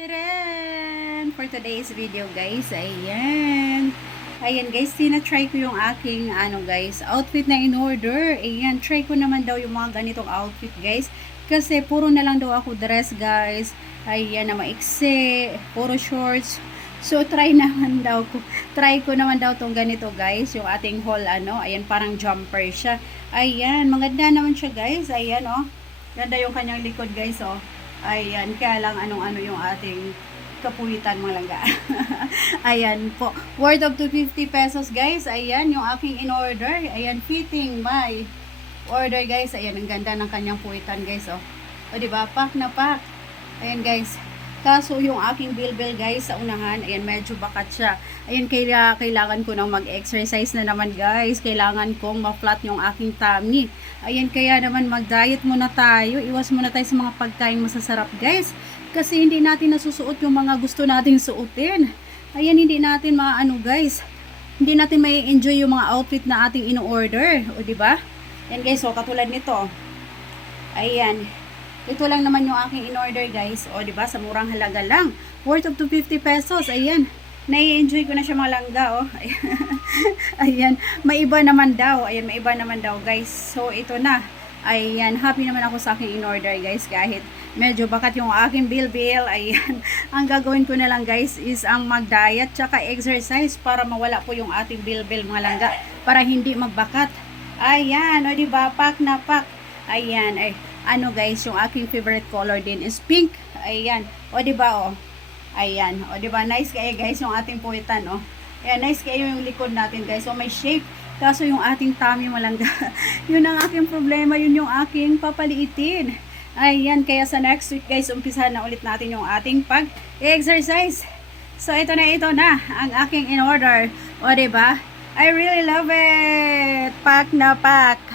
Tadaan! For today's video guys, ayan. Ayan guys, tina-try ko yung aking guys, outfit na in order. Ayan, try ko naman daw yung mga ganitong outfit guys. Kasi puro na lang daw ako dress guys. Ayan na maiksi, puro shorts. So try naman daw ko. Try ko naman daw tong ganito guys, yung ating haul ayan parang jumper siya. Ayan, maganda naman siya guys. Ayan ganda yung kanyang likod guys Ayan, kaya lang anong-ano yung ating kapulitan mga langga. Ayan po. Worth of 250 pesos guys. Ayan, yung aking in-order. Ayan, fitting by order guys. Ayan, ang ganda ng kanyang puwitan guys O diba? Pack na pack. Ayan guys. Kaso yung aking bilbil guys sa unahan, ayan medyo bakat siya. Ayan kailangan ko nang mag-exercise na naman guys. Kailangan kong ma-flat yung aking tummy. Ayan kaya naman mag-diet muna tayo. Iwas muna tayo sa mga pagkain masasarap guys. Kasi hindi natin nasusuot yung mga gusto nating suotin. Ayan hindi natin guys. Hindi natin may enjoy yung mga outfit na ating ino-order. O diba? Ayan guys katulad nito. Ayan. Ito lang naman yung aking in-order guys. O diba? Sa murang halaga lang. Worth of 250 pesos. Ayan. Nai-enjoy ko na siya mga langga Ayan. May iba naman daw. Ayan. May iba naman daw guys. So ito na. Ayan. Happy naman ako sa aking in-order guys. Kahit medyo bakat yung aking bilbil. Ayan. Ang gagawin ko na lang guys is ang mag-diet tsaka exercise para mawala po yung ating bilbil mga langga. Para hindi magbakat. Ayan. O diba? Pack na pack. Ayan. Guys, yung aking favorite color din is pink. Ayan. O diba Ayan. O diba nice kayo guys yung ating puwitan Ayan, nice kayo yung likod natin guys. So may shape. Kaso yung ating tummy malangga. Yun ang aking problema. Yun yung aking papaliitin. Ayan, kaya sa next week guys, umpisahan na ulit natin yung ating pag-exercise. So ito na ang aking in order. O diba? I really love it. Pack na pack.